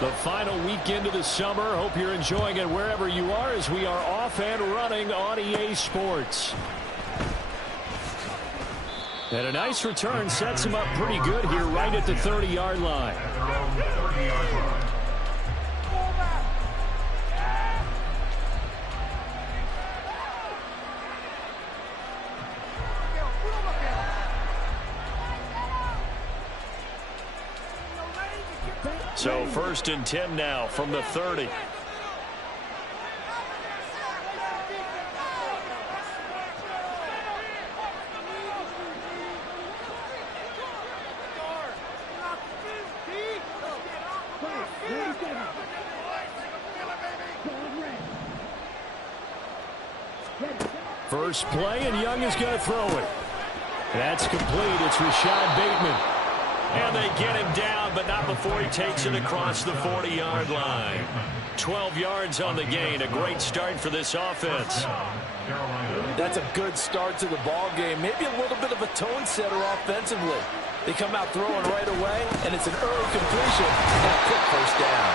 The final weekend of the summer. Hope you're enjoying it wherever you are as we are off and running on EA Sports. And a nice return sets him up pretty good here right at the 30-yard line. So 1st and 10 now from the 30. First play, and Young is going to throw it. That's complete. It's Rashad Bateman. And they get him down, but not before he takes it across the 40-yard line. 12 yards on the gain. A great start for this offense. That's a good start to the ball game. Maybe a little bit of a tone setter offensively. They come out throwing right away, and it's an early completion and a quick first down.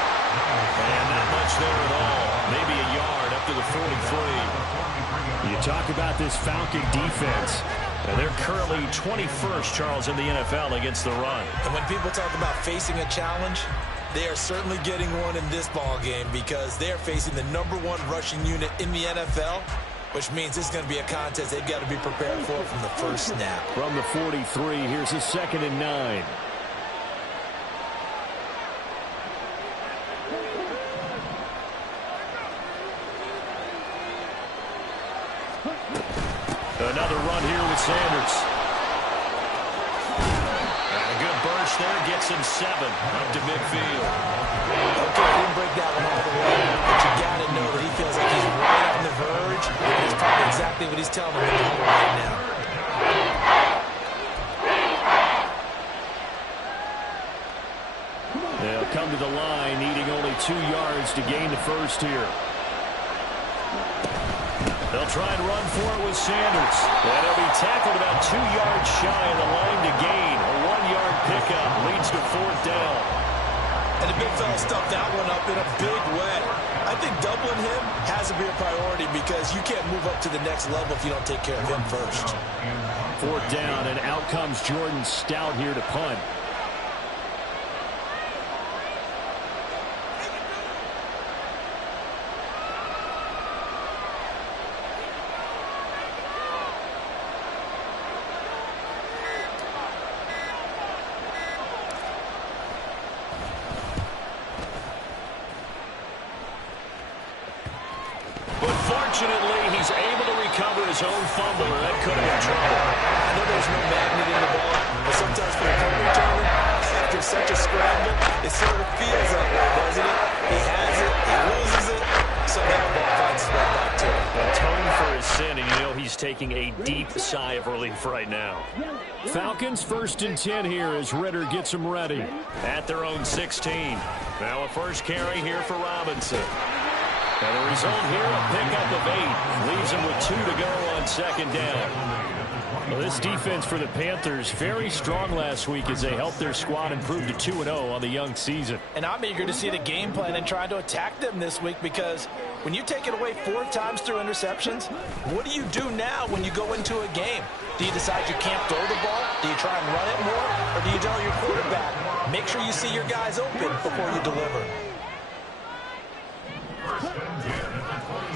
And not much there at all. Maybe a yard up to the 43. You talk about this Falcon defense. And they're currently 21st, Charles, in the NFL against the run. And when people talk about facing a challenge, they are certainly getting one in this ball game because they're facing the #1 rushing unit in the NFL, which means it's going to be a contest they've got to be prepared for from the first snap. From the 43, here's a 2nd and 9. Another run here with Sanders. And a good burst there gets him 7 up to midfield. Okay, didn't break that one all the way, but you got to know that he feels like he's right on the verge. And that's probably exactly what he's telling him in the huddle right now. They'll come to the line, needing only 2 yards to gain the first here. They'll try and run for it with Sanders. And he'll be tackled about 2 yards shy of the line to gain. A 1-yard pickup leads to 4th down. And the big fella stuffed that one up in a big way. I think doubling him has to be a priority because you can't move up to the next level if you don't take care of him first. 4th down, and out comes Jordan Stout here to punt. Fortunately, he's able to recover his own fumble, or that could have been trouble. I know there's no magnet in the ball, but sometimes for a punt returner, after such a scramble, it sort of feels that way, doesn't it? He has it, he loses it, so now the ball finds his way back to him. Atone for his sin, and you know he's taking a deep sigh of relief right now. Falcons 1st and 10 here as Ritter gets them ready. At their own 16. Now a first carry here for Robinson. And the result here, a pickup of 8. Leaves him with 2 to go on 2nd down. Well, this defense for the Panthers, very strong last week as they helped their squad improve to 2-0 on the young season. And I'm eager to see the game plan and try to attack them this week because when you take it away 4 times through interceptions, what do you do now when you go into a game? Do you decide you can't throw the ball? Do you try and run it more? Or do you tell your quarterback, make sure you see your guys open before you deliver?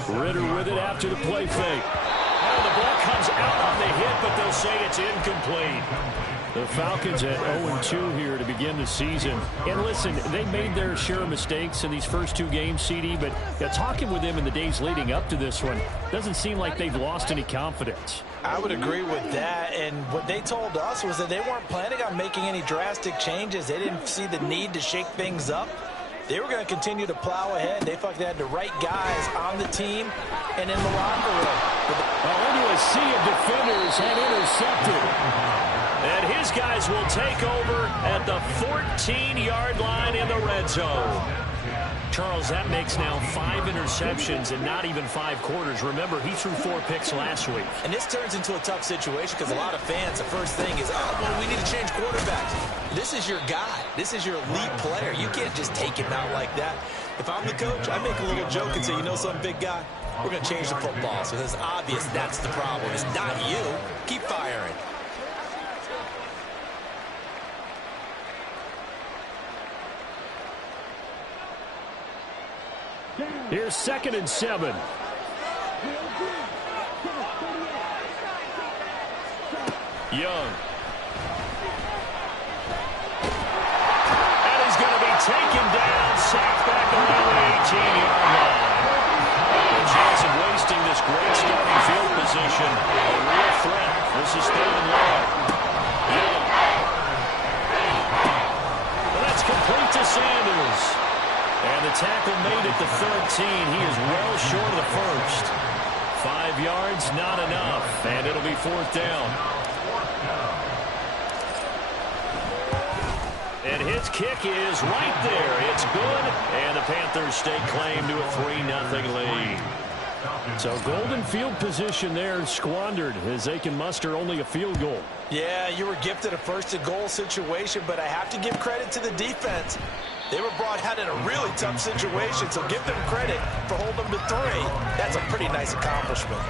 Ritter with it after the play fake. Oh, the ball comes out on the hit, but they'll say it's incomplete. The Falcons at 0-2 here to begin the season. And listen, they made their share of mistakes in these first 2 games, CD, but talking with them in the days leading up to this one, doesn't seem like they've lost any confidence. I would agree with that, and what they told us was that they weren't planning on making any drastic changes. They didn't see the need to shake things up. They were going to continue to plow ahead. They felt like they had the right guys on the team and in the locker room. Into a sea of defenders and intercepted. And his guys will take over at the 14-yard line in the red zone. Charles, that makes now 5 interceptions in not even 5 quarters. Remember, he threw 4 picks last week. And this turns into a tough situation because a lot of fans, the first thing is, oh, well, we need to change quarterbacks. This is your guy. This is your elite player. You can't just take him out like that. If I'm the coach, I make a little joke and say, you know something, big guy? We're going to change the football. So it's obvious that's the problem. It's not you. Keep firing. Here's 2nd and 7. Young. And he's going to be taken down, sacked back around the 18-yard line. No chance of wasting this great starting field position. A real threat. This is 3rd and long. Young. Well, that's complete to Sanders. And the tackle made at the 13. He is well short of the first. 5 yards, not enough. And it'll be 4th down. And his kick is right there. It's good. And the Panthers stake claim to a 3-0 lead. So golden field position there squandered as they can muster only a field goal. Yeah, you were gifted a 1st-and-goal situation, but I have to give credit to the defense. They were brought out in a really tough situation, so give them credit for holding them to 3. That's a pretty nice accomplishment.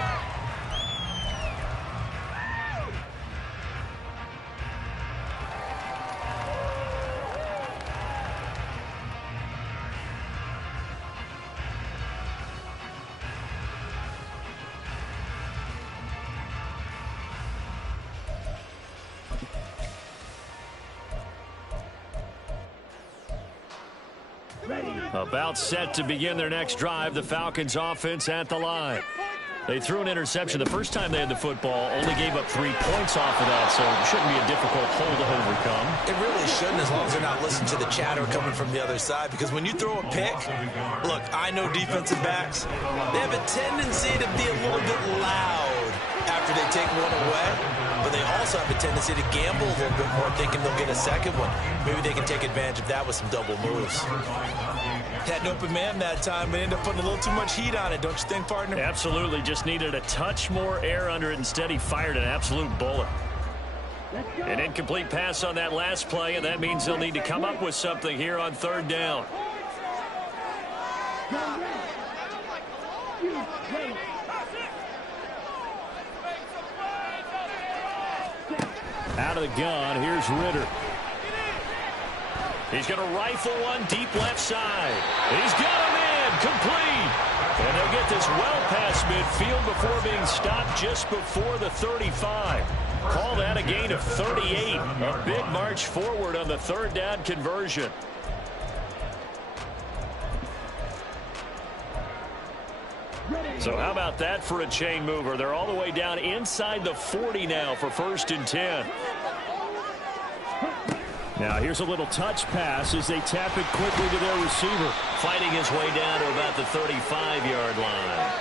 About set to begin their next drive, the Falcons offense at the line. They threw an interception the first time they had the football, only gave up 3 points off of that, so it shouldn't be a difficult hole to overcome. It really shouldn't, as long as they're not listening to the chatter coming from the other side, because when you throw a pick, look, I know defensive backs, they have a tendency to be a little bit loud after they take one away, but they also have a tendency to gamble a little bit more, thinking they'll get a second one. Maybe they can take advantage of that with some double moves. Had an open man that time, but ended up putting a little too much heat on it, don't you think, partner? Absolutely. Just needed a touch more air under it. Instead, he fired an absolute bullet. An incomplete pass on that last play, and that means they'll need to come up with something here on 3rd down. Out of the gun, here's Ritter. He's going to rifle one deep left side. He's got him in, complete. And they'll get this well past midfield before being stopped just before the 35. Call that a gain of 38. A big march forward on the 3rd down conversion. So how about that for a chain mover? They're all the way down inside the 40 now for 1st and 10. Now here's a little touch pass as they tap it quickly to their receiver. Fighting his way down to about the 35-yard line.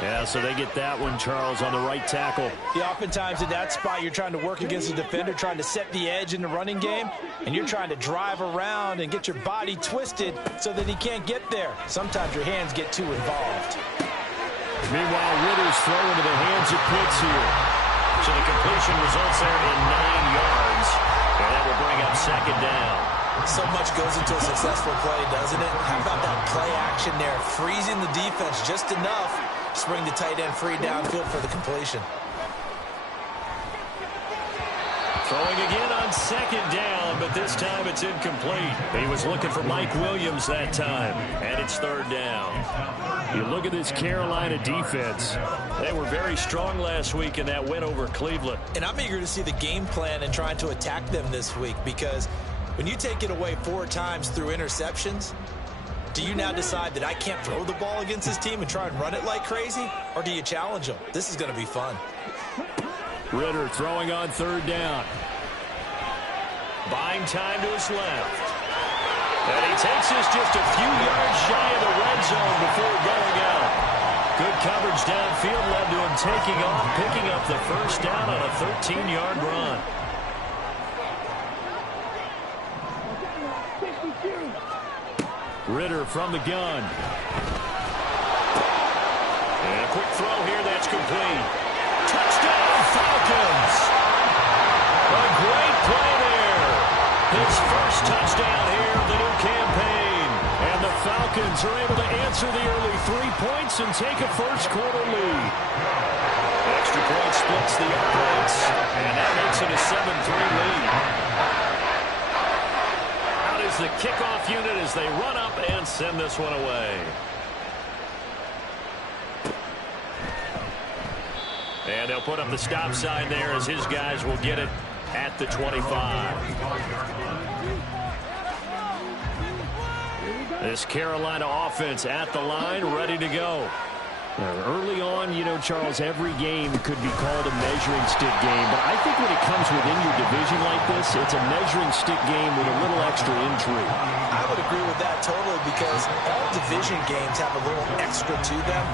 Yeah, so they get that one, Charles, on the right tackle. Yeah, oftentimes in that spot, you're trying to work against the defender, trying to set the edge in the running game, and you're trying to drive around and get your body twisted so that he can't get there. Sometimes your hands get too involved. Meanwhile, Ritter's throw into the hands of Pitts here. So the completion results there in 9 yards. And that will bring up 2nd down. So much goes into a successful play, doesn't it? How about that play action there? Freezing the defense just enough to bring the tight end free downfield for the completion. Throwing again on 2nd down, but this time it's incomplete. He was looking for Mike Williams that time, and it's 3rd down. You look at this Carolina defense. They were very strong last week in that win over Cleveland. And I'm eager to see the game plan and trying to attack them this week, because when you take it away 4 times through interceptions, do you now decide that I can't throw the ball against this team and try and run it like crazy? Or do you challenge them? This is going to be fun. Ritter throwing on 3rd down. Buying time to his left. And he takes this just a few yards shy of the red zone before going out. Good coverage downfield led to him taking off, picking up the 1st down on a 13-yard run. Ritter from the gun. And a quick throw here that's complete. Touchdown Falcons! A great play there. His first touchdown here of the new campaign. And the Falcons are able to answer the early 3 points and take a first-quarter lead. Extra point splits the offense, and that makes it a 7-3 lead. Out is the kickoff unit as they run up and send this one away. And they'll put up the stop sign there as his guys will get it at the 25. This Carolina offense at the line, ready to go. Early on, you know, Charles, every game could be called a measuring stick game. But I think when it comes within your division like this, it's a measuring stick game with a little extra intrigue. I would agree with that totally because all division games have a little extra to them.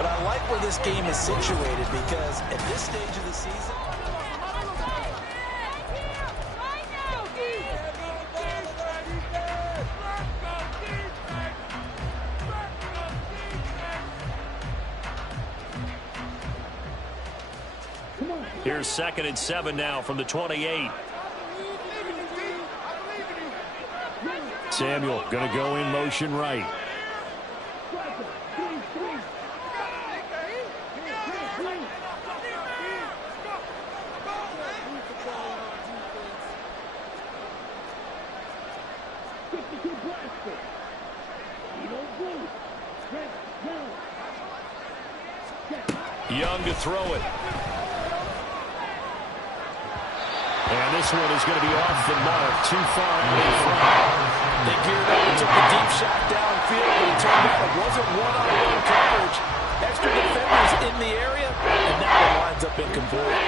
But I like where this game is situated because at this stage of the season, here's 2nd and 7 now from the 28. Samuel going to go in motion right. Young to throw it. And this one is going to be off the mark, too far out in front. they geared up and took a deep shot downfield, but it turned out it wasn't one-on-one coverage. Extra defenders in the area, and now it lines up incomplete.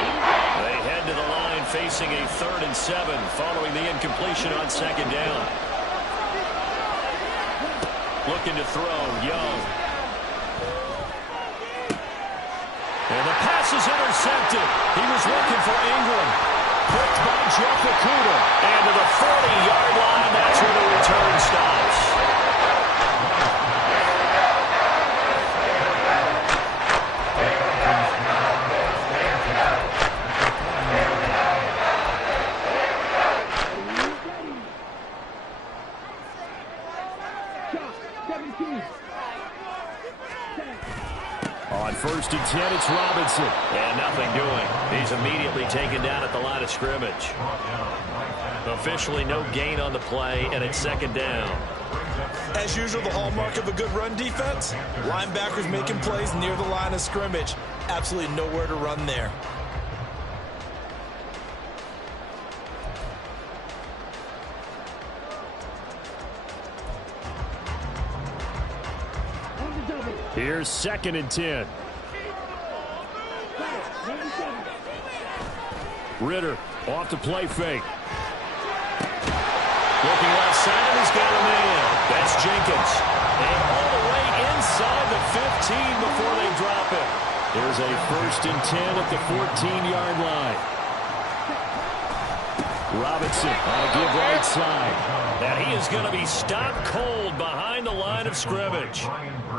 They head to the line facing a 3rd and 7 following the incompletion on 2nd down. Looking to throw, Young. And the pass is intercepted. He was looking for Ingram. Picked by Jeff Okudah. And to the 40-yard line, that's where the return stops. On 1st and 10, it's Robinson. And nothing doing. He's immediately taken down at the line of scrimmage. Officially no gain on the play, and it's 2nd down. As usual, the hallmark of a good run defense, linebackers making plays near the line of scrimmage. Absolutely nowhere to run there. Here's 2nd and 10. Ritter off the play fake. Looking left side, and he's got a man. That's Jenkins. And all the way inside the 15 before they drop it. There's a 1st and 10 at the 14-yard line. Robinson on a give right side. And he is going to be stopped cold behind the line of scrimmage.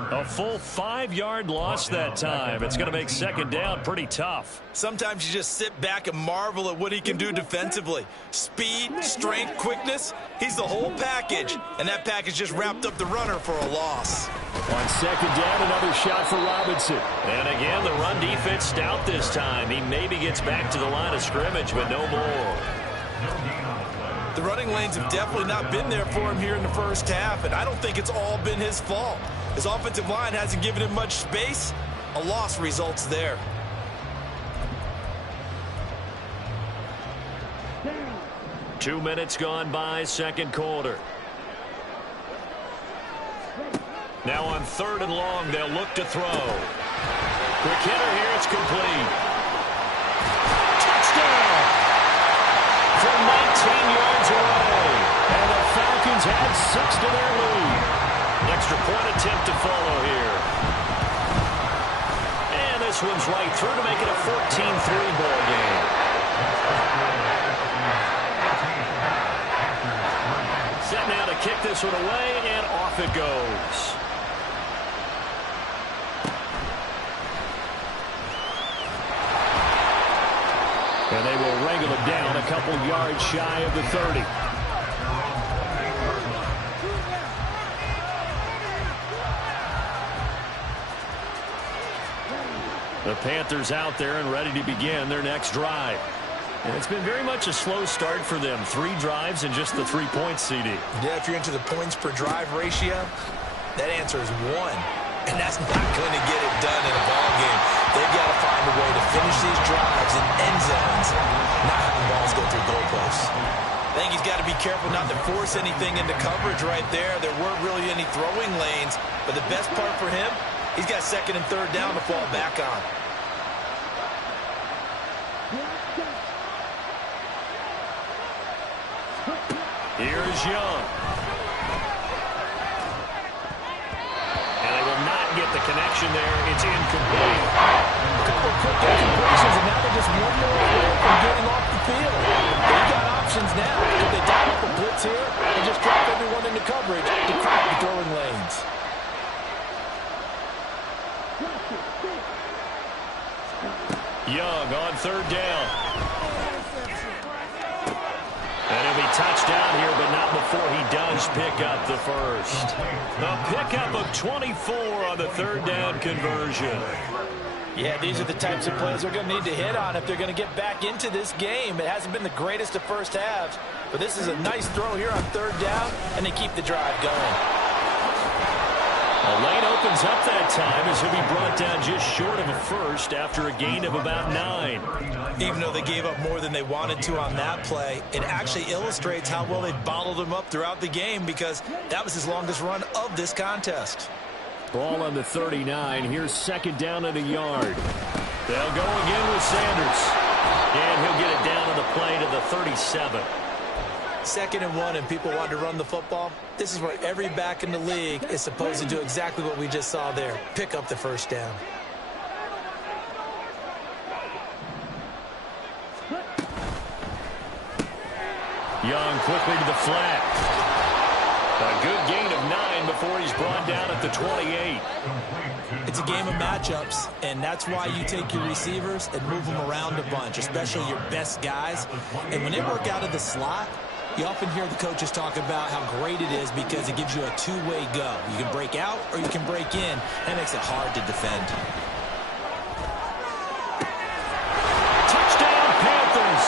A full 5-yard loss that time. It's going to make 2nd down pretty tough. Sometimes you just sit back and marvel at what he can do defensively. Speed, strength, quickness. He's the whole package. And that package just wrapped up the runner for a loss. On 2nd down, another shot for Robinson. And again, the run defense stout this time. He maybe gets back to the line of scrimmage, but no more. The running lanes have definitely not been there for him here in the first half, and I don't think it's all been his fault. His offensive line hasn't given him much space. A loss results there. Two minutes gone by, 2nd quarter. Now on 3rd and long, they'll look to throw. Quick hitter here, it's complete. Touchdown! From 19 yards away. And the Falcons add 6 to their lead. Extra point attempt to follow here. And this one's right through to make it a 14-3 ball game. Set now to kick this one away, and off it goes. And they will wrangle it down a couple yards shy of the 30. The Panthers out there and ready to begin their next drive. And it's been very much a slow start for them. 3 drives and just the 3 points, CD. Yeah, if you're into the points per drive ratio, that answer is 1. And that's not going to get it done in a ball game. They've got to find a way to finish these drives in end zones, not having balls go through goalposts. I think he's got to be careful not to force anything into coverage right there. There weren't really any throwing lanes, but the best part for him, he's got 2nd and 3rd down to fall back on. Here's Young. And they will not get the connection there. It's incomplete. A couple of quick incompletions, and now they're just one more away from getting off the field. They've got options now. Could they dial up a blitz here and just drop everyone into coverage to crack the throwing lanes? Young on 3rd down. And he'll be touchdown here, but not before he does pick up the first. A pickup of 24 on the 3rd down conversion. Yeah, these are the types of plays they're going to need to hit on if they're going to get back into this game. It hasn't been the greatest of first halves, but this is a nice throw here on 3rd down, and they keep the drive going. A lane opens up that time as he'll be brought down just short of a first after a gain of about 9. Even though they gave up more than they wanted to on that play, it actually illustrates how well they bottled him up throughout the game because that was his longest run of this contest. Ball on the 39. Here's 2nd down and a yard. They'll go again with Sanders. And he'll get it down on the play to the 37. 2nd and 1 and people want to run the football. This is where every back in the league is supposed to do exactly what we just saw there. Pick up the 1st down. Young quickly to the flat. A good gain of 9 before he's brought down at the 28. It's a game of matchups, and that's why you take your receivers and move them around a bunch, especially your best guys. And when they work out of the slot, you often hear the coaches talk about how great it is because it gives you a two-way go. You can break out or you can break in. That makes it hard to defend. Touchdown, Panthers!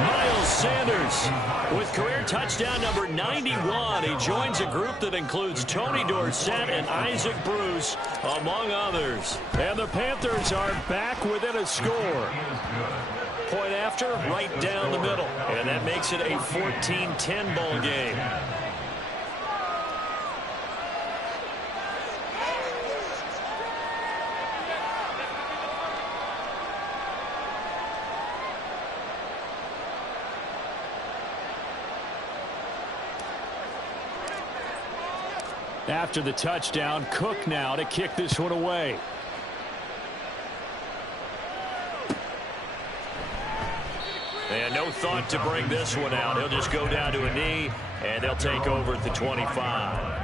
Miles Sanders with career touchdown number 91. He joins a group that includes Tony Dorsett and Isaac Bruce, among others. And the Panthers are back within a score. Point after, right down the middle. And that makes it a 14-10 ball game. After the touchdown, Cook now to kick this one away. And no thought to bring this one out. He'll just go down to a knee, and they'll take over at the 25.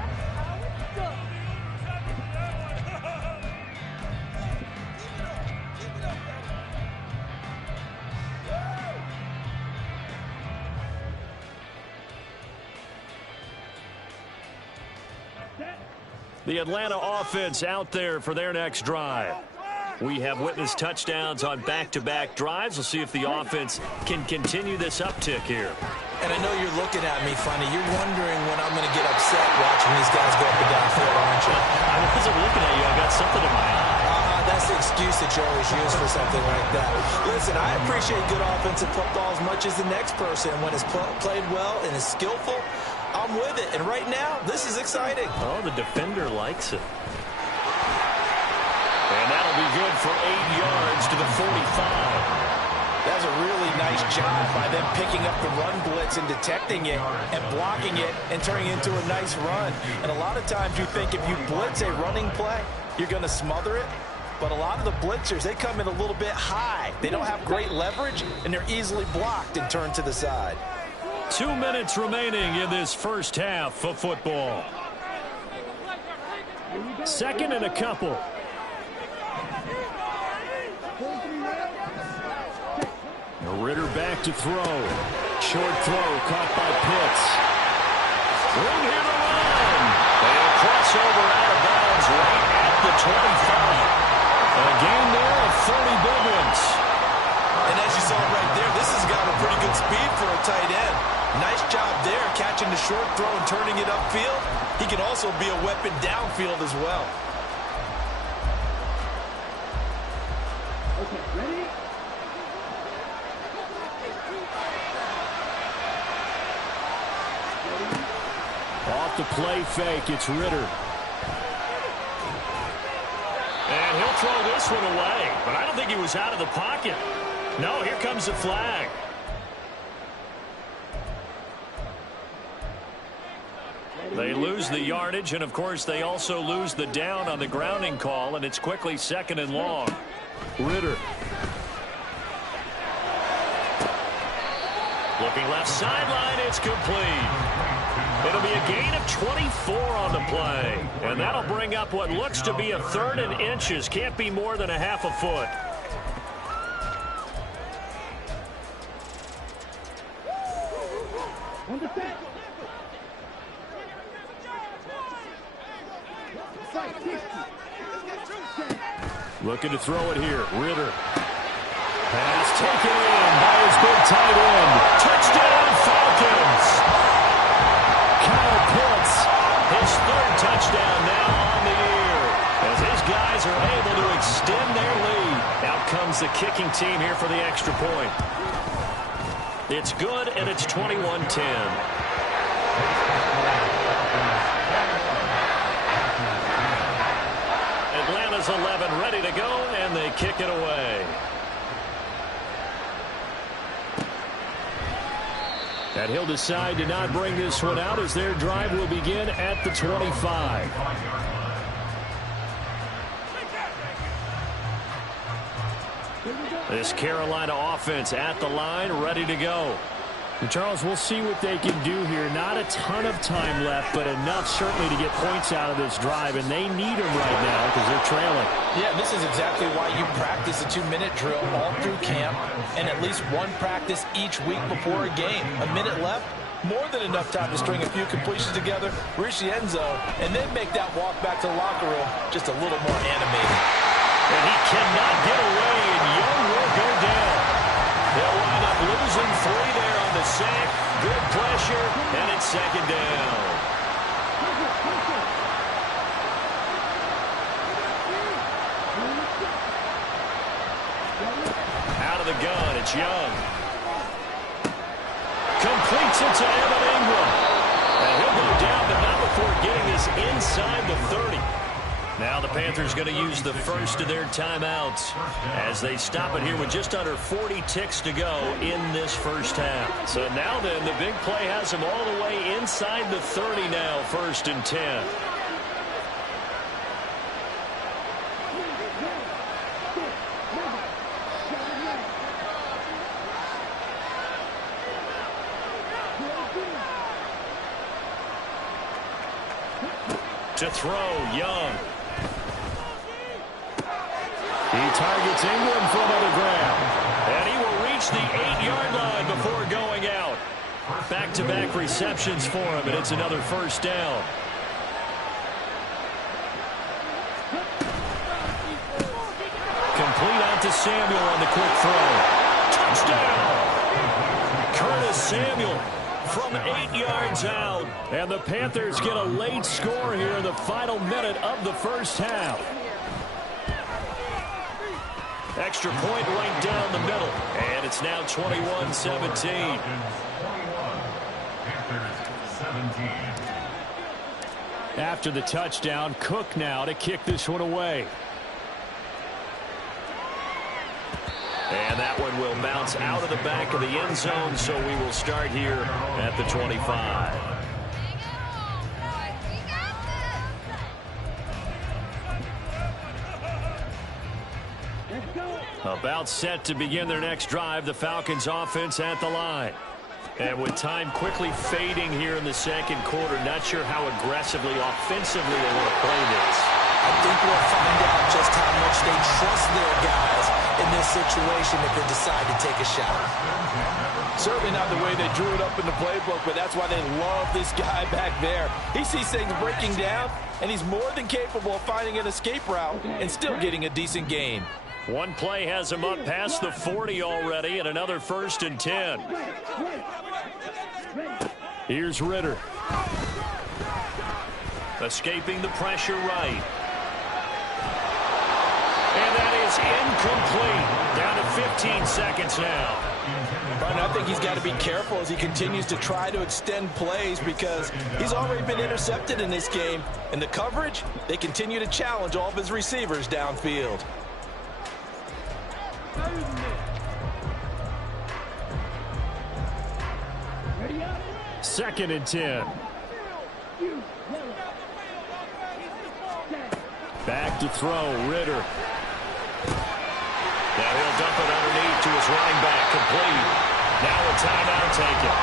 The Atlanta offense out there for their next drive. We have witnessed touchdowns on back-to-back drives. We'll see if the offense can continue this uptick here. And I know you're looking at me funny. You're wondering when I'm going to get upset watching these guys go up and down the field, aren't you? I wasn't looking at you. I got something in my eye. That's the excuse that you always use for something like that. Listen, I appreciate good offensive football as much as the next person. When it's played well and is skillful, I'm with it. And right now, this is exciting. Oh, the defender likes it. And that'll be good for 8 yards to the 45. That's a really nice job by them picking up the run blitz and detecting it and blocking it and turning it into a nice run. And a lot of times you think if you blitz a running play, you're going to smother it. But a lot of the blitzers, they come in a little bit high. They don't have great leverage, and they're easily blocked and turned to the side. 2 minutes remaining in this first half of football. 2nd and a couple. Ritter back to throw. Short throw caught by Pitts. Room here to run. They'll cross over out of bounds right at the 25. A gain there of 30 big ones. And as you saw right there, this has got a pretty good speed for a tight end. Nice job there catching the short throw and turning it upfield. He can also be a weapon downfield as well. Okay, ready? Off the play fake, it's Ritter. And he'll throw this one away, but I don't think he was out of the pocket. No, here comes the flag. They lose the yardage, and of course they also lose the down on the grounding call, and it's quickly 2nd and long. Ritter. Looking left sideline, it's complete. It'll be a gain of 24 on the play, and that'll bring up what looks to be a 3rd and inches. Can't be more than a half a foot. Looking to throw it here. Ritter. Pass taken in by his big tight end. Touchdown, Falcons. Kyle Pitts, his 3rd touchdown now on the year, as his guys are able to extend their lead. Out comes the kicking team here for the extra point. It's good, and it's 21-10. Atlanta's 11 ready to go, and they kick it away. And he'll decide to not bring this one out as their drive will begin at the 25. This Carolina offense at the line, ready to go. And Charles, we'll see what they can do here. Not a ton of time left, but enough certainly to get points out of this drive, and they need them right now because they're trailing. Yeah, this is exactly why you practice a 2-minute drill all through camp and at least one practice each week before a game. A minute left, more than enough time to string a few completions together, reach the end zone, and then make that walk back to the locker room just a little more animated. And he cannot get away, and Young will go down. They'll wind up losing 3 there on the sack. Good pressure, and it's 2nd down. Out of the gun, it's Young. Completes it to Evan Ingram. And he'll go down, but not before getting this inside the 30. Now the Panthers going to use the first of their timeouts as they stop it here with just under 40 ticks to go in this first half. So now then, the big play has them all the way inside the 30 now, 1st and 10. To throw, Young. He targets Ingram for another grab. And he will reach the 8-yard line before going out. Back-to-back receptions for him, and it's another 1st down. Complete out to Samuel on the quick throw. Touchdown! Curtis Samuel from 8 yards out. And the Panthers get a late score here in the final minute of the first half. Extra point right down the middle. And it's now 21-17. After the touchdown, Cook now to kick this one away. And that one will bounce out of the back of the end zone, so we will start here at the 25. About set to begin their next drive, the Falcons offense at the line. And with time quickly fading here in the second quarter, not sure how aggressively, offensively they want to play this. I think we'll find out just how much they trust their guys in this situation if they decide to take a shot. Certainly not the way they drew it up in the playbook, but that's why they love this guy back there. He sees things breaking down, and he's more than capable of finding an escape route and still getting a decent gain. One play has him up past the 40 already, and another 1st and 10. Here's Ritter. Escaping the pressure right. And that is incomplete. Down to 15 seconds now. Brian, I think he's got to be careful as he continues to try to extend plays because he's already been intercepted in this game. And the coverage, they continue to challenge all of his receivers downfield. 2nd and 10. Back to throw, Ritter. Now he'll dump it underneath to his running back, complete. Now a timeout taken.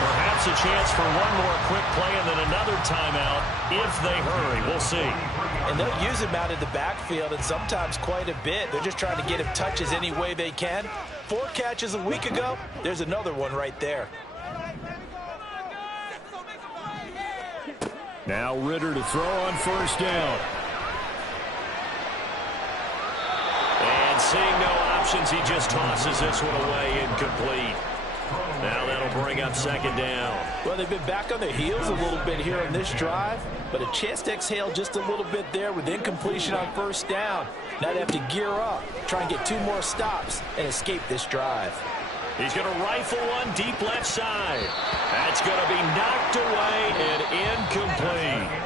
Perhaps a chance for one more quick play and then another timeout if they hurry. We'll see. And they'll use him out of the backfield and sometimes quite a bit. They're just trying to get him touches any way they can. 4 catches a week ago. There's another one right there. Now Ritter to throw on 1st down. And seeing no options, he just tosses this one away, incomplete. Now that'll bring up 2nd down. Well, they've been back on their heels a little bit here on this drive, but a chance to exhale just a little bit there with incompletion on 1st down. Now they have to gear up, try and get 2 more stops, and escape this drive. He's going to rifle one deep left side. That's going to be knocked away and incomplete.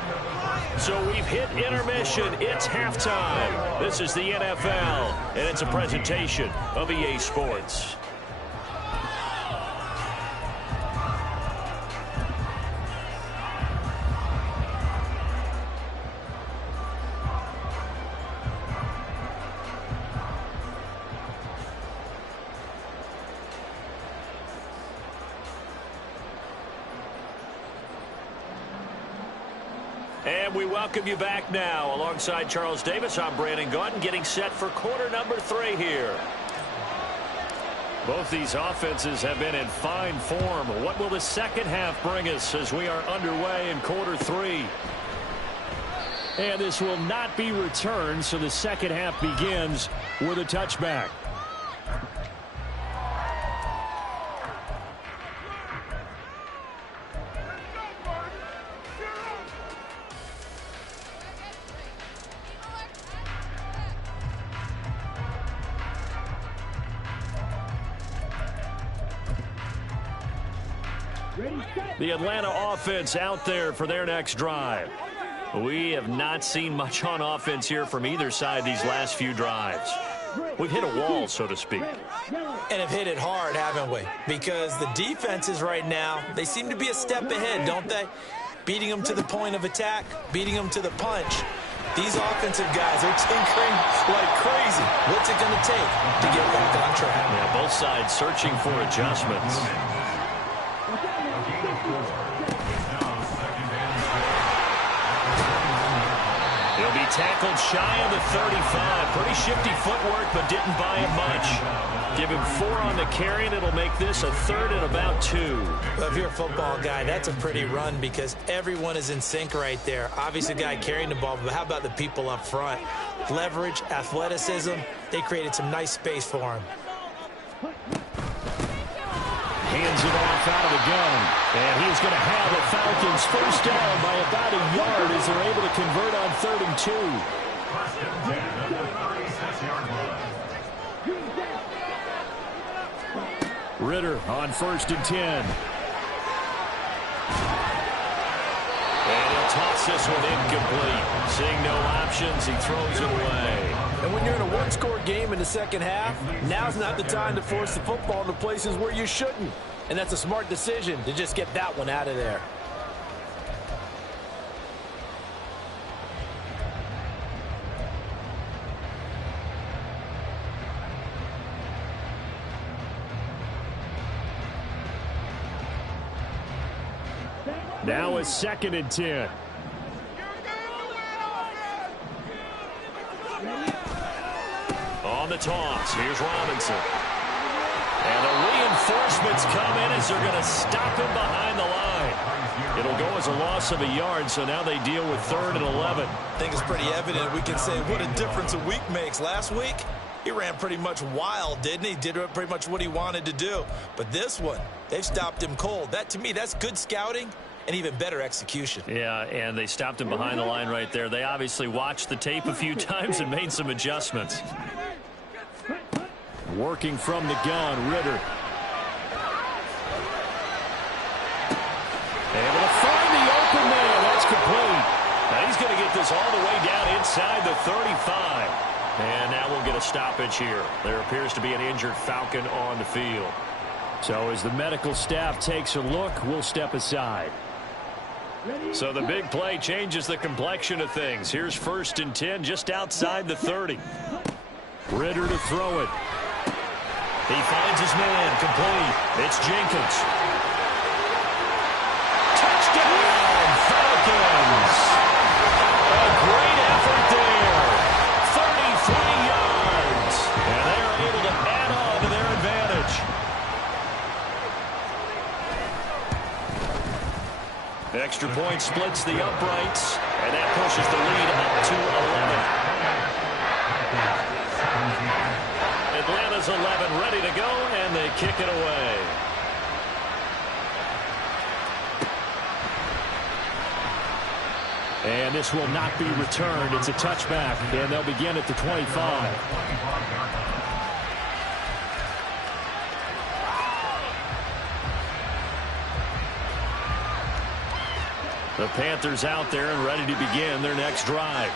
So we've hit intermission. It's halftime. This is the NFL, and it's a presentation of EA Sports. And we welcome you back now. Alongside Charles Davis, I'm Brandon Gaudin, getting set for quarter number 3 here. Both these offenses have been in fine form. What will the second half bring us as we are underway in quarter 3? And this will not be returned, so the second half begins with a touchback. The Atlanta offense out there for their next drive. We have not seen much on offense here from either side these last few drives. We've hit a wall, so to speak. And have hit it hard, haven't we? Because the defenses right now, they seem to be a step ahead, don't they? Beating them to the point of attack, beating them to the punch. These offensive guys are tinkering like crazy. What's it going to take to get back on track? Yeah, both sides searching for adjustments. He'll be tackled shy of the 35. Pretty shifty footwork, but didn't buy him much. Give him 4 on the carry, and it'll make this a 3rd and about 2. Well, if you're a football guy, that's a pretty run because everyone is in sync right there. Obviously, the guy carrying the ball, but how about the people up front? Leverage, athleticism, they created some nice space for him. Hands it off out of the gun. And he's going to have the Falcons first down by about a yard as they're able to convert on 3rd and 2. Ritter on 1st and 10. And he'll toss this one incomplete. Seeing no options, he throws it away. And when you're in a one-score game in the second half, now's not the time to force the football into places where you shouldn't. And that's a smart decision to just get that one out of there. Now a 2nd and 10. the toss. Here's Robinson. And the reinforcements come in as they're going to stop him behind the line. It'll go as a loss of a yard, so now they deal with 3rd and 11. I think it's pretty evident. We can say what a difference a week makes. Last week, he ran pretty much wild, didn't he? Did pretty much what he wanted to do. But this one, they've stopped him cold. That, to me, that's good scouting and even better execution. Yeah, and they stopped him behind the line right there. They obviously watched the tape a few times and made some adjustments. Working from the gun, Ritter. Able to find the open man. That's complete. Now he's going to get this all the way down inside the 35. And now we'll get a stoppage here. There appears to be an injured Falcon on the field. So as the medical staff takes a look, we'll step aside. So the big play changes the complexion of things. Here's 1st and 10 just outside the 30. Ritter to throw it. He finds his man, complete. It's Jenkins. Touchdown, Falcons! A great effort there. 33 yards. And they're able to add on to their advantage. Extra point splits the uprights, and that pushes the lead up to 11. Atlanta's 11 ready to go, and they kick it away. And this will not be returned. It's a touchback, and they'll begin at the 25. The Panthers out there and ready to begin their next drive.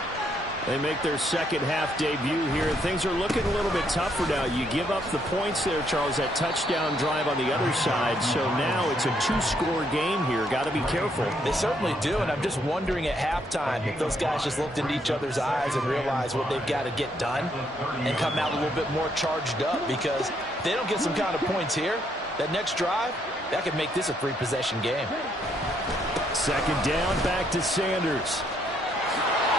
They make their second half debut here. Things are looking a little bit tougher now. You give up the points there, Charles, that touchdown drive on the other side. So now it's a 2-score game here. Got to be careful. They certainly do, and I'm just wondering at halftime if those guys just looked into each other's eyes and realized what they've got to get done and come out a little bit more charged up, because if they don't get some kind of points here, that next drive, that could make this a 3-possession game. Second down, back to Sanders.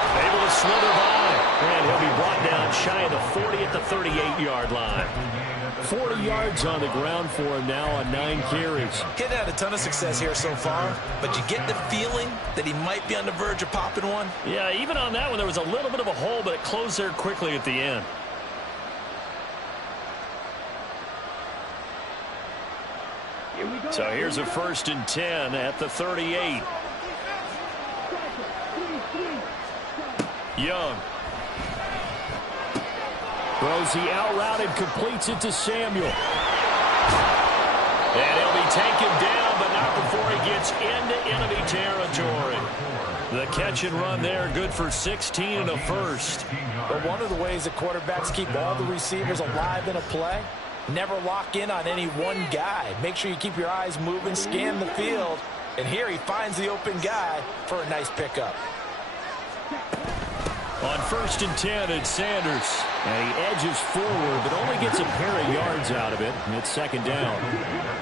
Able to slither by, and he'll be brought down shy of the 40 at the 38-yard line. 40 yards on the ground for him now on 9 carries. Getting had a ton of success here so far, but you get the feeling that he might be on the verge of popping one. Yeah, even on that one, there was a little bit of a hole, but it closed there quickly at the end. So here's a 1st and 10 at the 38. Young. Throws the out route and completes it to Samuel. And he'll be taken down, but not before he gets into enemy territory. The catch and run there, good for 16 and a first. But one of the ways that quarterbacks keep all the receivers alive in a play, never lock in on any one guy. Make sure you keep your eyes moving, scan the field. And here he finds the open guy for a nice pickup. On 1st and 10, it's Sanders. And he edges forward, but only gets a pair of yards out of it. And it's 2nd down.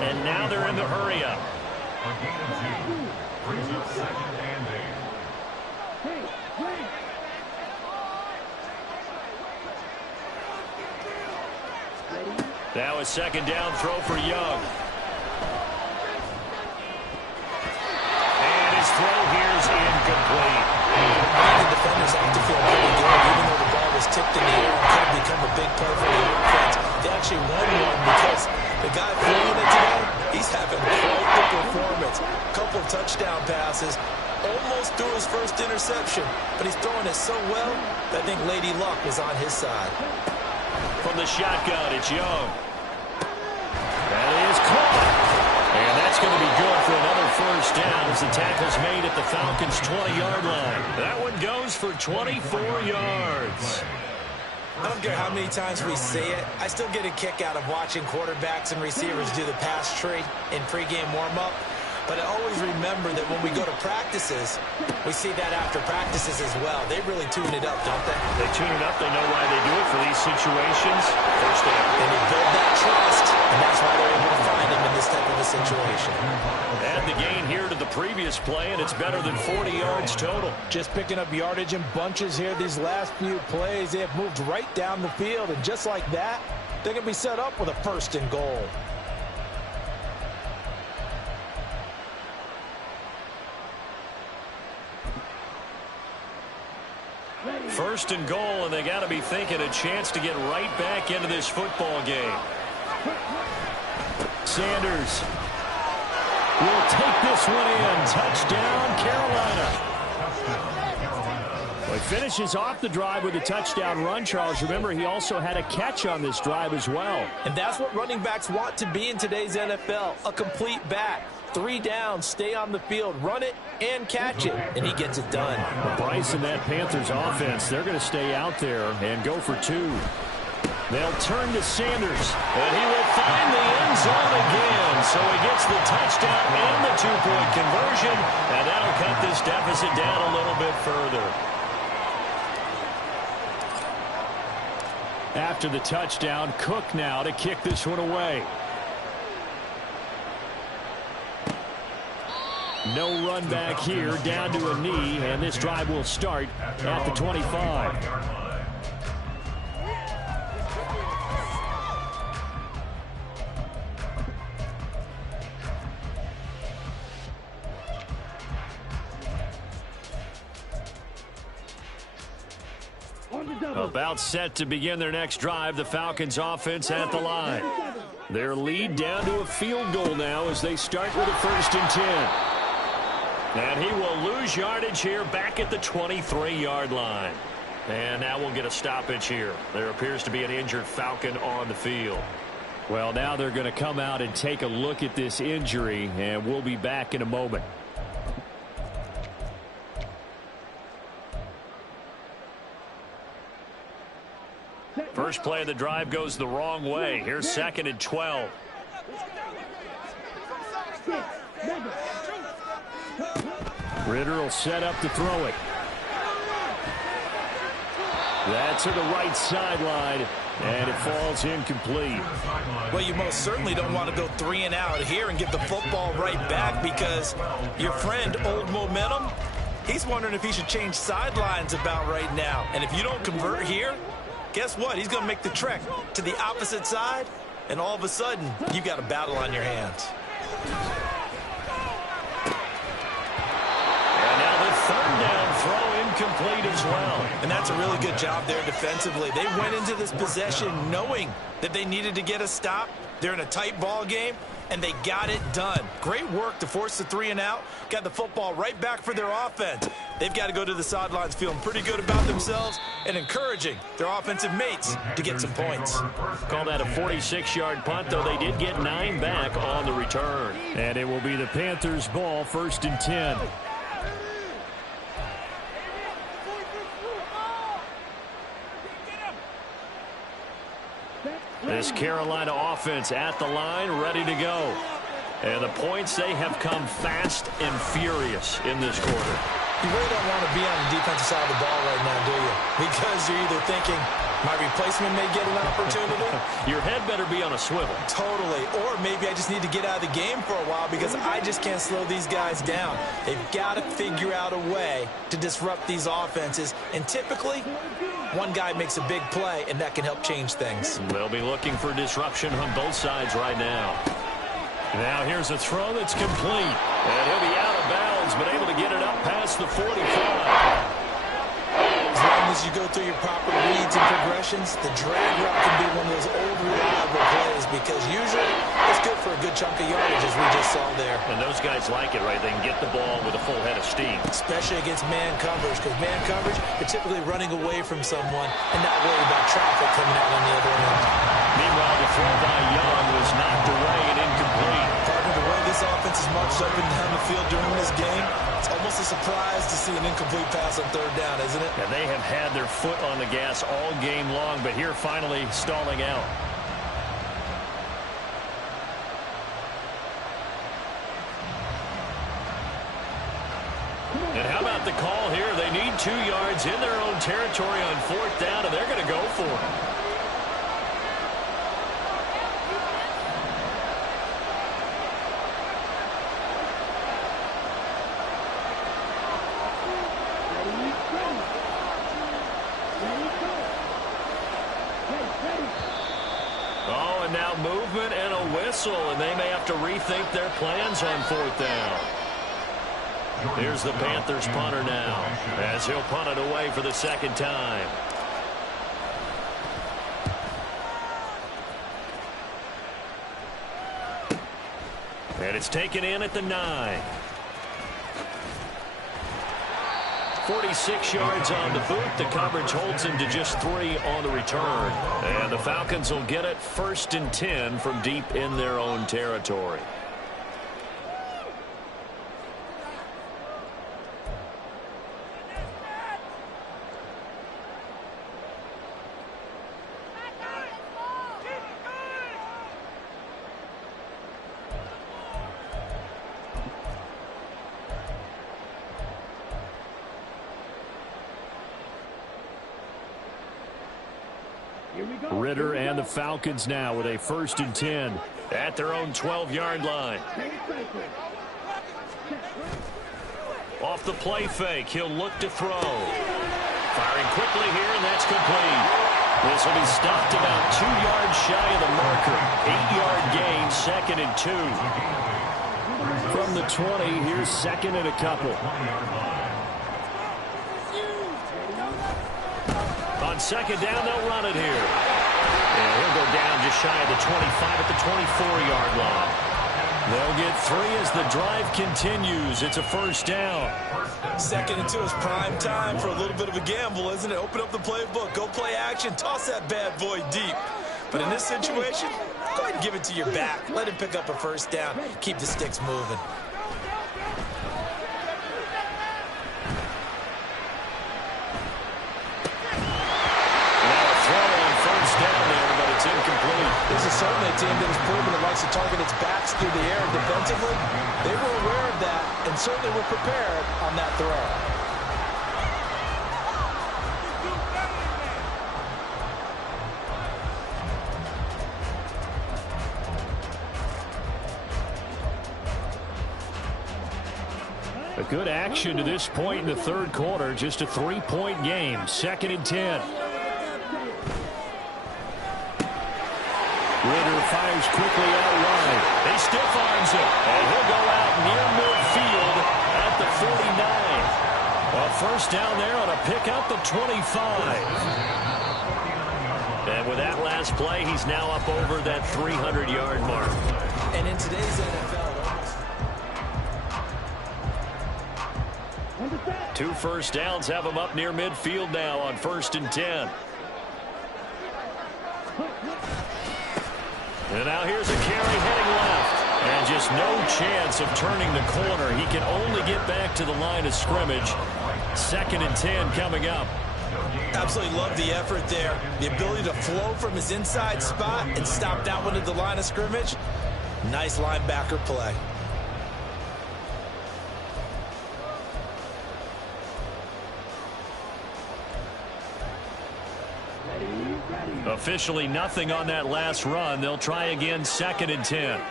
And now they're in the hurry-up. Now a 2nd down throw for Young. And his throw here is incomplete. The defenders have to feel pretty good, even though the ball was tipped in the air and could have become a big play for the offense. They actually won one because the guy throwing it today, he's having quite the performance. A couple of touchdown passes, almost threw his first interception, but he's throwing it so well that I think Lady Luck was on his side. From the shotgun, it's Young. That is caught. And that's going to be good for another 1st down as the tackle's made at the Falcons' 20-yard line. That one goes for 24 yards. I don't care how many times we see it. I still get a kick out of watching quarterbacks and receivers do the pass tree in pregame warm-up. But I always remember that when we go to practices, we see that after practices as well. They really tune it up, don't they? They tune it up. They know why they do it for these situations. 1st down. And they build that trust, and that's why they're able to find him in this type of a situation. And the gain here to the previous play, and it's better than 40 yards total. Just picking up yardage in bunches here these last few plays. They have moved right down the field, and just like that, they're going to be set up with a 1st and goal. First and goal, and they got to be thinking a chance to get right back into this football game. Sanders will take this one in. Touchdown, Carolina. Well, he finishes off the drive with a touchdown run, Charles. Remember, he also had a catch on this drive as well. And that's what running backs want to be in today's NFL, a complete back. 3 downs, stay on the field, run it, and catch it, and he gets it done. Bryce and that Panthers offense, they're going to stay out there and go for 2. They'll turn to Sanders, and he will find the end zone again. So he gets the touchdown and the 2-point conversion, and that'll cut this deficit down a little bit further. After the touchdown, Cook now to kick this one away. No run back here, down to a knee, and this drive will start at the 25. About set to begin their next drive, the Falcons offense at the line. Their lead down to a field goal now as they start with a 1st and 10. And he will lose yardage here back at the 23-yard line. And now we'll get a stoppage here. There appears to be an injured Falcon on the field. Well, now they're going to come out and take a look at this injury, and we'll be back in a moment. First play of the drive goes the wrong way. Here's 2nd and 12. Ritter will set up to throw it. That's to the right sideline, and it falls incomplete. Well, you most certainly don't want to go 3 and out here and get the football right back, because your friend, Old Momentum, he's wondering if he should change sidelines about right now. And if you don't convert here, guess what? He's going to make the trek to the opposite side, and all of a sudden, you've got a battle on your hands. And now the 3rd down throw incomplete as well. And that's a really good job there defensively. They went into this possession knowing that they needed to get a stop. They're in a tight ball game, and they got it done. Great work to force the 3 and out. Got the football right back for their offense. They've got to go to the sidelines feeling pretty good about themselves and encouraging their offensive mates to get some points. Call that a 46-yard punt, though they did get 9 back on the return. And it will be the Panthers' ball, 1st and 10. This Carolina offense at the line, ready to go. And the points, they have come fast and furious in this quarter. You really don't want to be on the defensive side of the ball right now, do you? Because you're either thinking, my replacement may get an opportunity. Your head better be on a swivel. Totally. Or maybe I just need to get out of the game for a while because I just can't slow these guys down. They've got to figure out a way to disrupt these offenses. And typically, one guy makes a big play, and that can help change things. They'll be looking for disruption on both sides right now. Now here's a throw that's complete. And he'll be out of bounds, but able to get it up past the 45. As long as you go through your proper reads and progressions, the drag route can be one of those old reliable plays because usually it's good for a good chunk of yardage, as we just saw there. And those guys like it, right? They can get the ball with a full head of steam. Especially against man coverage, because man coverage, you're typically running away from someone and not worried about traffic coming out on the other end. Meanwhile, the throw by Young was knocked away and incomplete. Partner, the way this offense is marched up and down the field during this game, it's almost a surprise to see an incomplete pass on 3rd down, isn't it? And they have had their foot on the gas all game long, but here finally stalling out. And how about the call here? They need 2 yards in their own territory on 4th down, and they're going to go for it. and now movement and a whistle, and they may have to rethink their plans on 4th down. Here's the Panthers punter now, as he'll punt it away for the 2nd time. And it's taken in at the 9. 46 yards on the boot. The coverage holds him to just 3 on the return. And the Falcons will get it 1st and 10 from deep in their own territory. Ritter and the Falcons now with a 1st and 10 at their own 12-yard line. Off the play fake, he'll look to throw. Firing quickly here, and that's complete. This will be stopped about 2 yards shy of the marker. 8-yard gain, 2nd and 2. From the 20, here's 2nd and a couple. On 2nd down, they'll run it here. And he'll go down just shy of the 25 at the 24-yard line. They'll get 3 as the drive continues. It's a 1st down. 2nd and 2 is prime time for a little bit of a gamble, isn't it? Open up the playbook, go play action, toss that bad boy deep. But in this situation, go ahead and give it to your back. Let him pick up a 1st down. Keep the sticks moving. This is certainly a team that has proven it likes to target its backs through the air defensively. They were aware of that and certainly were prepared on that throw. A good action to this point in the 3rd quarter. Just a 3-point game. 2nd and 10. Ritter fires quickly out wide. He stiff arms it, and he'll go out near midfield at the 49. A 1st down there on a pickup at 25. And with that last play, he's now up over that 300-yard mark. And in today's NFL, 2 1st downs have him up near midfield now on 1st and 10. And now here's a carry heading left. And just no chance of turning the corner. He can only get back to the line of scrimmage. 2nd and 10 coming up. Absolutely love the effort there. The ability to flow from his inside spot and stop that one at the line of scrimmage. Nice linebacker play. Officially nothing on that last run. They'll try again 2nd and 10.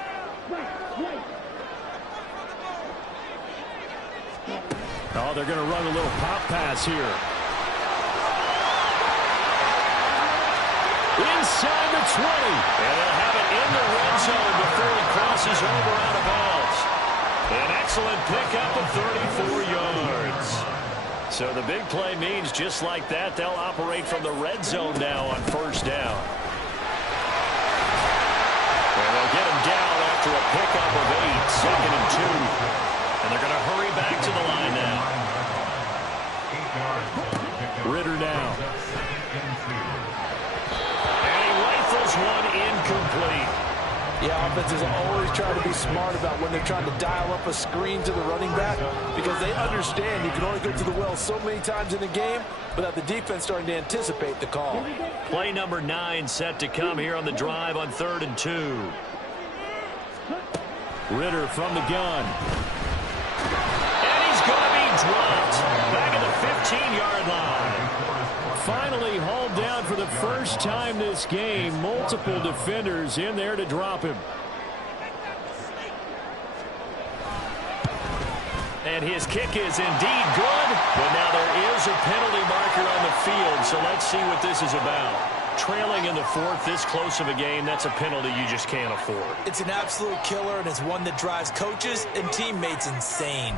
Oh, they're going to run a little pop pass here. Inside the 20. And they'll have it in the red zone before he crosses over out of bounds. An excellent pickup of 34 yards. So the big play means just like that, they'll operate from the red zone now on 1st down. And they'll get him down after a pickup of 8, 2nd and 2. And they're going to hurry back to the line now. Ritter now. And he rifles one incomplete. Yeah, offenses always try to be smart about when they're trying to dial up a screen to the running back because they understand you can only go to the well so many times in a game without the defense starting to anticipate the call. Play number 9 set to come here on the drive on 3rd and 2. Ritter from the gun. And he's going to be dropped back at the 15-yard line. Finally hauled down for the first time this game. Multiple defenders in there to drop him. And his kick is indeed good. But now there is a penalty marker on the field, so let's see what this is about. Trailing in the fourth, this close of a game, that's a penalty you just can't afford. It's an absolute killer, and it's one that drives coaches and teammates insane.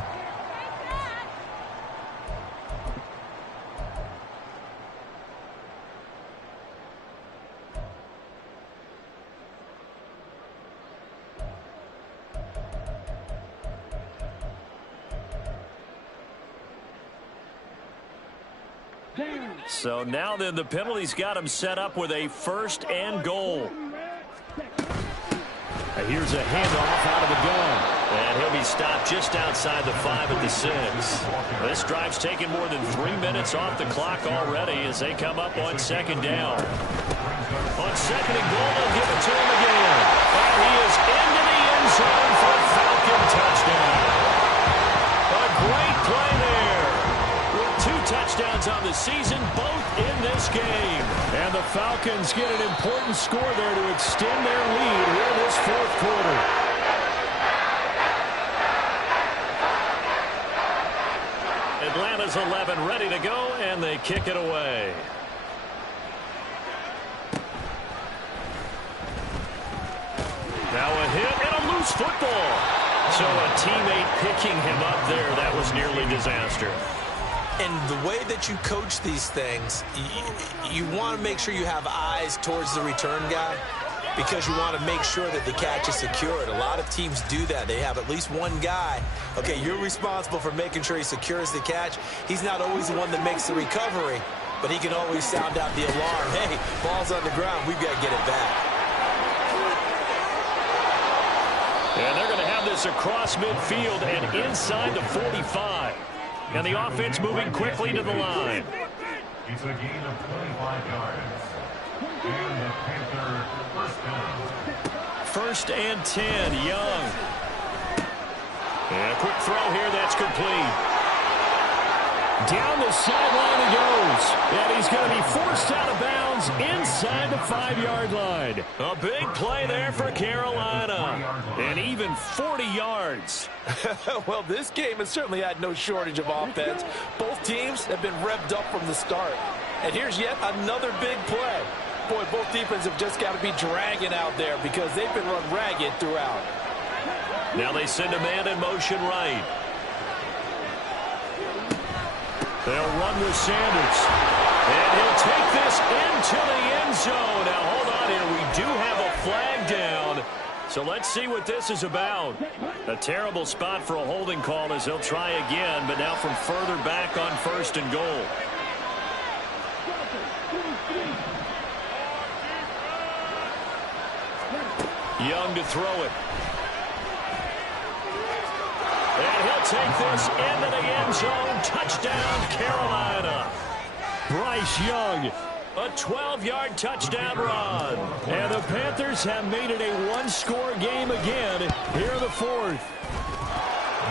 So now then, the penalty's got him set up with a first and goal. Here's a handoff out of the gun. And he'll be stopped just outside the 5 at the 6. This drive's taken more than 3 minutes off the clock already as they come up on second down. On second and goal, they'll give it to him again. And he is into the end zone for a Falcon touchdown. A great play there. With 2 touchdowns on the season, both in this game. And the Falcons get an important score there to extend their lead here in this fourth quarter. Atlanta's 11 ready to go, and they kick it away. Now a hit and a loose football. So a teammate picking him up there, that was nearly disaster. And the way that you coach these things, you want to make sure you have eyes towards the return guy because you want to make sure that the catch is secured. A lot of teams do that. They have at least one guy. Okay, you're responsible for making sure he secures the catch. He's not always the one that makes the recovery, but he can always sound out the alarm. Hey, ball's on the ground. We've got to get it back. And they're going to have this across midfield and inside the 45. And the offense moving quickly to the line. It's a gain of 25 yards. And the Panther first down. First and 10, Young. And a quick throw here, that's complete. Down the sideline he goes. And he's going to be forced out of bounds inside the 5-yard line. A big play there for Carolina. And even 40 yards. Well, this game has certainly had no shortage of offense. Both teams have been revved up from the start. And here's yet another big play. Boy, both defenses have just got to be dragging out there because they've been run ragged throughout. Now they send a man in motion right. They'll run with Sanders. And he'll take this into the end zone. Now, hold on here. We do have a flag down. So let's see what this is about. A terrible spot for a holding call as they'll try again, but now from further back on first and goal. Young to throw it. And he'll take this into the end zone. Touchdown, Carolina. Bryce Young, a 12-yard touchdown run. And the Panthers have made it a one-score game again here in the fourth.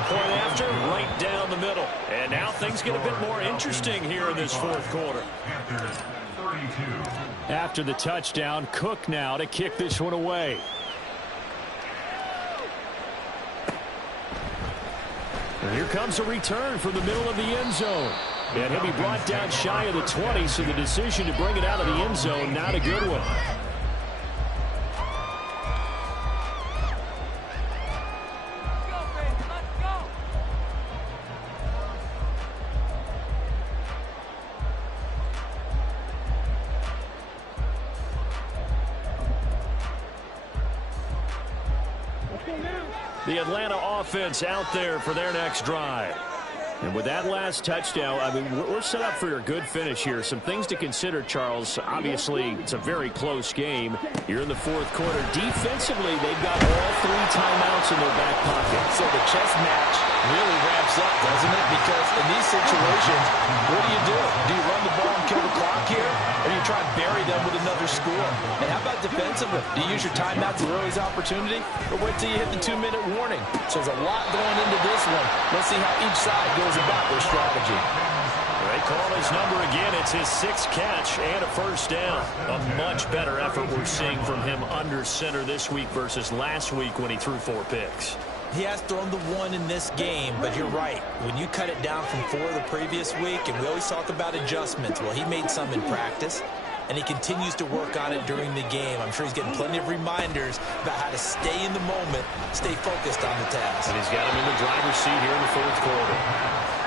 Point after, right down the middle. And now things get a bit more interesting here in this fourth quarter. After the touchdown, Cook now to kick this one away. And here comes a return from the middle of the end zone. And he'll be brought down shy of the 20, so the decision to bring it out of the end zone, not a good one. The Atlanta offense out there for their next drive. And with that last touchdown, I mean, we're set up for a good finish here. Some things to consider, Charles. Obviously, it's a very close game. You're in the fourth quarter. Defensively, they've got all 3 timeouts in their back pocket. So the chess match really ramps up, doesn't it? Because in these situations, what do? Do you run the ball and kill the clock here? Or do you try and bury them with another score? And how about defensively? Do you use your timeouts as early as opportunity? Or wait till you hit the 2-minute warning? So there's a lot going into this one. Let's see how each side goes about their strategy. They call his number again. It's his 6th catch and a first down. A much better effort we're seeing from him under center this week versus last week when he threw 4 picks. He has thrown the 1 in this game, but you're right. When you cut it down from 4 the previous week, and we always talk about adjustments, well, he made some in practice. and he continues to work on it during the game. I'm sure he's getting plenty of reminders about how to stay in the moment, stay focused on the task. And he's got him in the driver's seat here in the fourth quarter.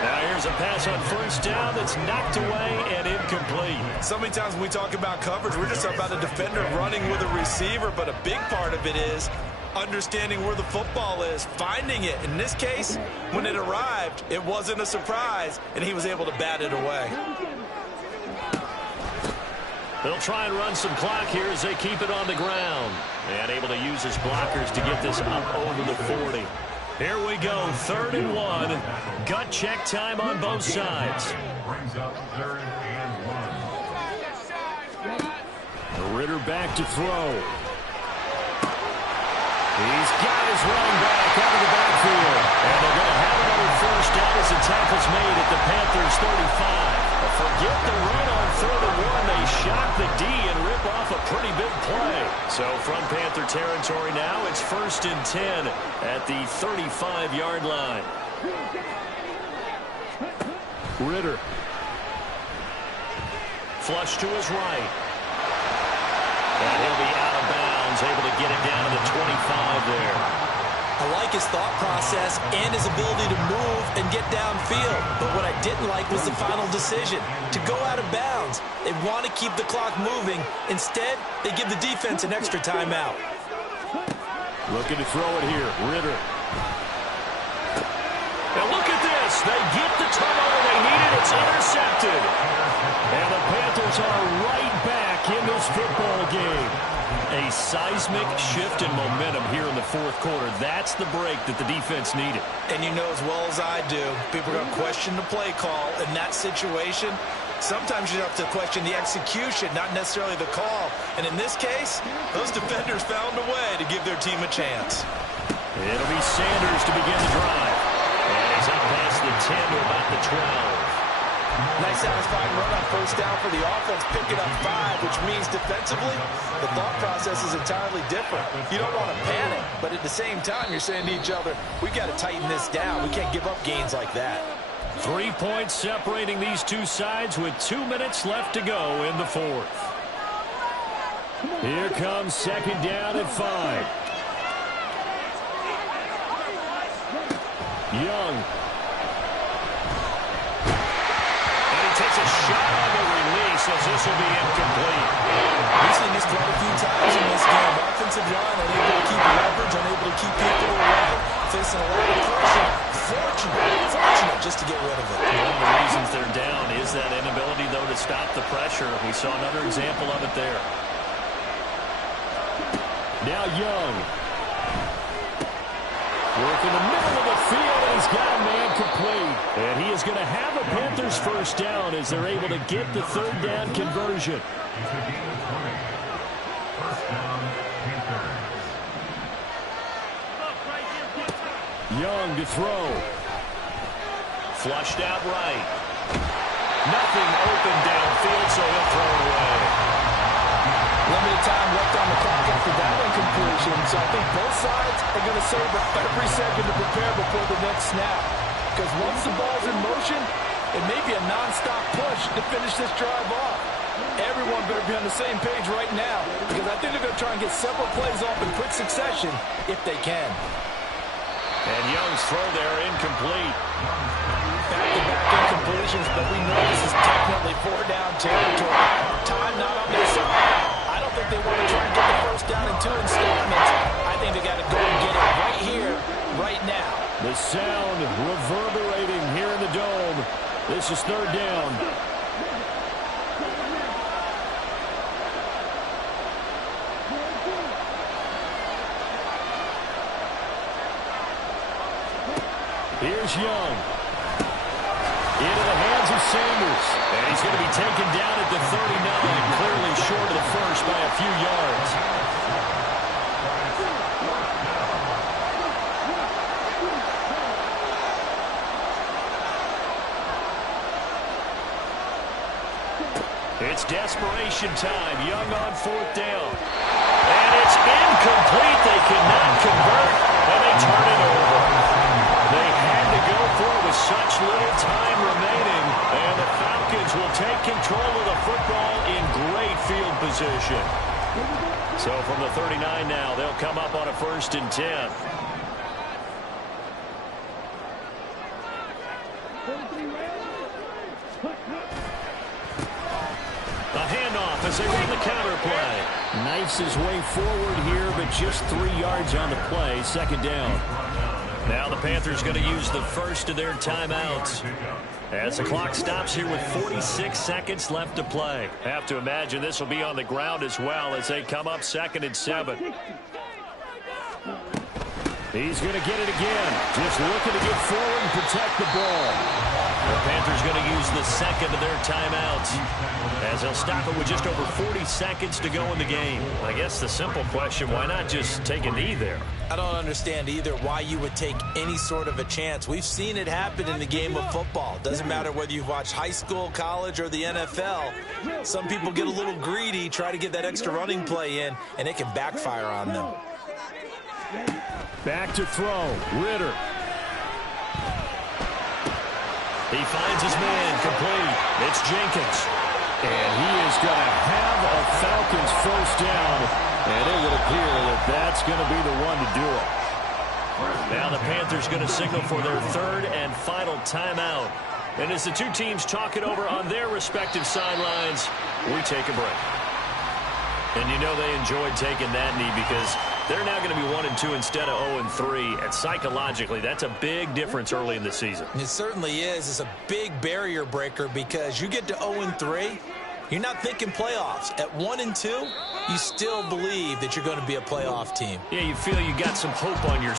Now here's a pass on first down that's knocked away and incomplete. So many times when we talk about coverage, we're just talking about a defender running with a receiver, but a big part of it is understanding where the football is, finding it. In this case, when it arrived, it wasn't a surprise, and he was able to bat it away. They'll try and run some clock here as they keep it on the ground. And able to use his blockers to get this up over the 40. Here we go, 3rd and 1. Gut check time on both sides. Brings up 3rd and 1. Ritter back to throw. He's got his running back out of the backfield. And they're going to have another first down as the tackle's made at the Panthers' 35. Forget the run on 3rd and 1. They shock the D and rip off a pretty big play. So from Panther territory now, it's 1st and 10 at the 35-yard line. Ritter. Flush to his right. And he'll be out of bounds, able to get it down to the 25 there. I like his thought process and his ability to move and get downfield. But what I didn't like was the final decision, to go out of bounds. They want to keep the clock moving. Instead, they give the defense an extra timeout. Looking to throw it here, Ritter. And look at this. They get the turnover they needed. It's intercepted. And the Panthers are right back in this football game. A seismic shift in momentum here in the fourth quarter. That's the break that the defense needed. And you know as well as I do, people are going to question the play call in that situation. Sometimes you have to question the execution, not necessarily the call. And in this case, those defenders found a way to give their team a chance. It'll be Sanders to begin the drive. And he's up past the 10 to about the 12. Nice satisfying run on first down for the offense, picking up 5, which means defensively, the thought process is entirely different. You don't want to panic, but at the same time, you're saying to each other, we've got to tighten this down. We can't give up gains like that. 3 points separating these two sides with 2 minutes left to go in the fourth. Here comes 2nd down and 5. Young. Takes a shot on the release as this will be incomplete. We've seen this quite a few times in this game. Offensive line unable to keep leverage, unable to keep people away, facing a lot of pressure. Fortunate just to get rid of it. One of the reasons they're down is that inability, though, to stop the pressure. We saw another example of it there. Now Young. Work in the middle of the field, and he's got a man complete. And he is going to have a Panthers first down as they're able to get the 3rd down conversion. It's a gain of 20. First down, Panthers. Young to throw. Flushed out right. Nothing open downfield, so he'll throw it away. Limited time left on the clock after that incompletion, so I think both sides are going to save every second to prepare before the next snap. Because once the ball's in motion, it may be a non-stop push to finish this drive off. Everyone better be on the same page right now, because I think they're going to try and get several plays off in quick succession if they can. And Young's throw there incomplete. Back-to-back incompletions, but we know this is definitely 4-down territory. Time not on their side. I don't think they want to try and get the first down in 2 installments. I think they got to go and get it right here, right now. The sound reverberating here in the dome. This is 3rd down. Here's Young. Into the hands of Sanders. And he's going to be taken down at the 39, clearly short of the first by a few yards. It's desperation time. Young on 4th down. And it's incomplete. They cannot convert, and they turn it over. They had to go for it with such little time remaining, and the Falcons will take control of the football in great field position. So from the 39 now, they'll come up on a 1st and 10. A handoff as they run the counter play. Knifes his way forward here, but just 3 yards on the play. 2nd down. Now the Panthers going to use the first of their timeouts as the clock stops here with 46 seconds left to play. Have to imagine this will be on the ground as well as they come up 2nd and 7. He's going to get it again. Just looking to get forward and protect the ball. The Panthers going to use the second of their timeouts as they'll stop it with just over 40 seconds to go in the game. I guess the simple question, why not just take a knee there? I don't understand either why you would take any sort of a chance. We've seen it happen in the game of football. Doesn't matter whether you've watched high school, college, or the NFL. Some people get a little greedy, try to get that extra running play in, and it can backfire on them. Back to throw. Ritter. He finds his man complete. It's Jenkins. And he is going to have a Falcons 1st down. And it would appear that that's going to be the one to do it. Now the Panthers going to signal for their 3rd and final timeout. And as the two teams talk it over on their respective sidelines, we take a break. And you know they enjoyed taking that knee because they're now going to be 1-2 instead of 0-3. And psychologically, that's a big difference early in the season. It certainly is. It's a big barrier breaker because you get to 0-3, you're not thinking playoffs. At 1-2, you still believe that you're going to be a playoff team. Yeah, you feel you got some hope on your